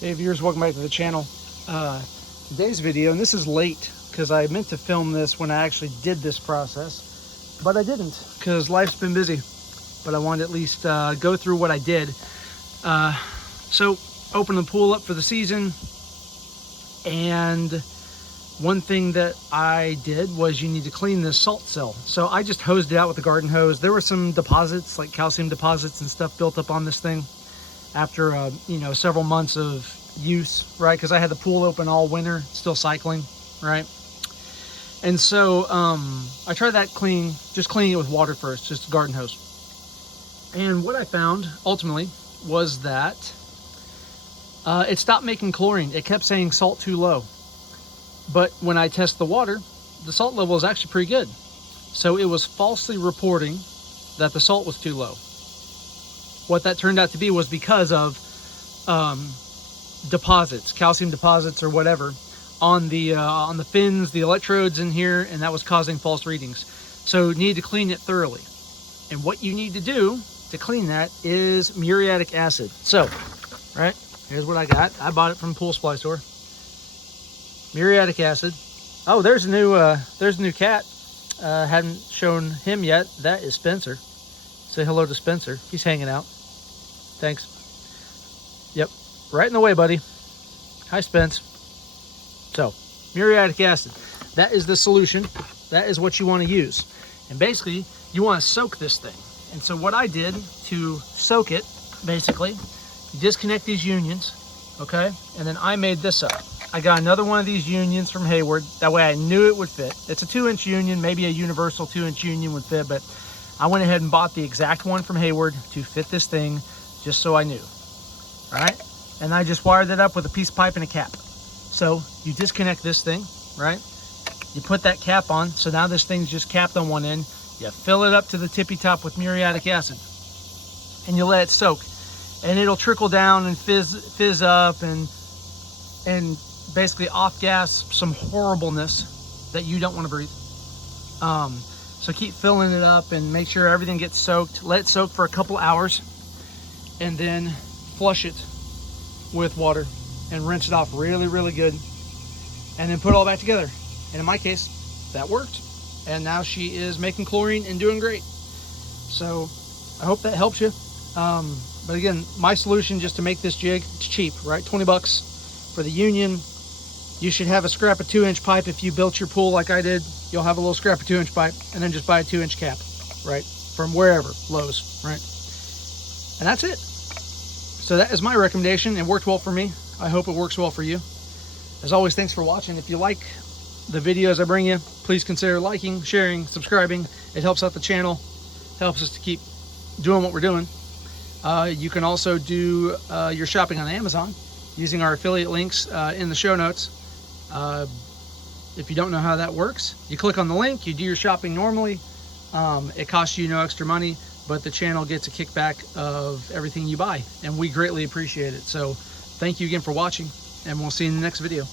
Hey viewers, welcome back to the channel. Today's video, and this is late because I meant to film this when I actually did this process, but I didn't because life's been busy. But I wanted to at least go through what I did. So open the pool up for the season, and one thing that I did was you need to clean this salt cell. So I just hosed it out with the garden hose. There were some deposits, like calcium deposits and stuff, built up on this thing after several months of use, right? Because I had the pool open all winter, still cycling, right? And so I tried that just cleaning it with water first, just a garden hose. And what I found ultimately was that it stopped making chlorine. It kept saying salt too low, but when I test the water, the salt level is actually pretty good. So it was falsely reporting that the salt was too low. What that turned out to be was because of deposits, calcium deposits or whatever, on the fins, the electrodes in here, and that was causing false readings. So you need to clean it thoroughly. And what you need to do to clean that is muriatic acid. So, right, here's what I got. I bought it from Pool Supply Store. Muriatic acid. Oh, there's a new cat. Hadn't shown him yet. That is Spencer. Say hello to Spencer. He's hanging out. Thanks. Yep, right in the way, buddy. Hi, Spence. So, muriatic acid. That is the solution. That is what you want to use. And basically, you want to soak this thing. And so what I did to soak it, basically, you disconnect these unions, okay? And then I made this up. I got another one of these unions from Hayward. That way I knew it would fit. It's a 2-inch union, maybe a universal 2-inch union would fit, but I went ahead and bought the exact one from Hayward to fit this thing, just so I knew, all right? And I just wired it up with a piece of pipe and a cap. So you disconnect this thing, right? You put that cap on, so now this thing's just capped on one end. You fill it up to the tippy top with muriatic acid, and you let it soak. And it'll trickle down and fizz up and basically off-gas some horribleness that you don't want to breathe. So keep filling it up and make sure everything gets soaked. Let it soak for a couple hours, and then flush it with water and rinse it off really, really good. And then put it all back together. And in my case, that worked. And now she is making chlorine and doing great. So I hope that helps you. But again, my solution just to make this jig, it's cheap, right? 20 bucks for the union. You should have a scrap of 2-inch pipe. If you built your pool like I did, you'll have a little scrap of 2-inch pipe, and then just buy a 2-inch cap, right? From wherever, Lowe's, right? And that's it. So that is my recommendation. It worked well for me. I hope it works well for you. As always, thanks for watching. If you like the videos I bring you, please consider liking, sharing, subscribing. It helps out the channel, helps us to keep doing what we're doing. You can also do your shopping on Amazon using our affiliate links in the show notes. If you don't know how that works, you click on the link, you do your shopping normally. It costs you no extra money, but the channel gets a kickback of everything you buy, and we greatly appreciate it. So thank you again for watching, and we'll see you in the next video.